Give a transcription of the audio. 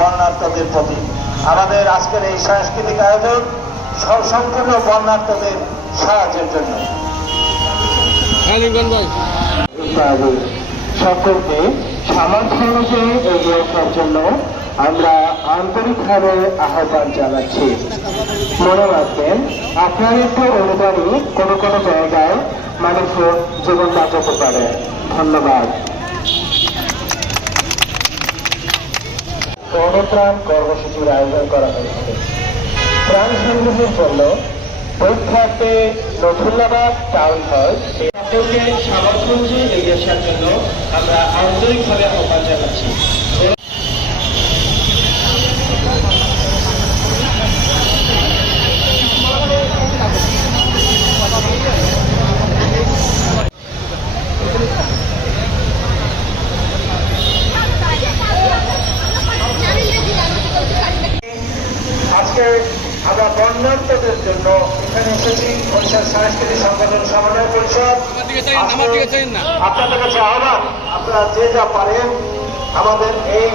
বন্যার্থদের প্রতি। আমাদের আজকের এই সাংস্কৃতিক আয়োজন সম্পূর্ণ বন্যার্থদের সাহায্যের জন্য। সকলকে সামর্থ্য এগিয়ে আসার জন্য আমরা আন্তরিকভাবে আহ্বান জানাচ্ছি। মনে রাখবেন আপনার একটু অনুদানই কোনো কোনো জায়গায় মানুষের জীবন বাঁচাতে পারে। ধন্যবাদ। কর্মপ্রাণ কর্মসূচির আয়োজন করা হয়েছে। প্রাণ সংগ্রহের জন্য পরীক্ষার্থে নথুল্লাবাদ টাউন হল সকলকে সামর্থ্য জন্য আমরা আন্তরিকভাবে আহ্বান জানাচ্ছি আজকে আমরা বন্যার্থদের জন্য এখানে এসেছি। পঞ্চায়েত সাংস্কৃতিক সংগঠন সমন্বয় পরিষদ। আপনাদের কাছে আহ্বান, আপনারা যে যা পারেন, আমাদের এই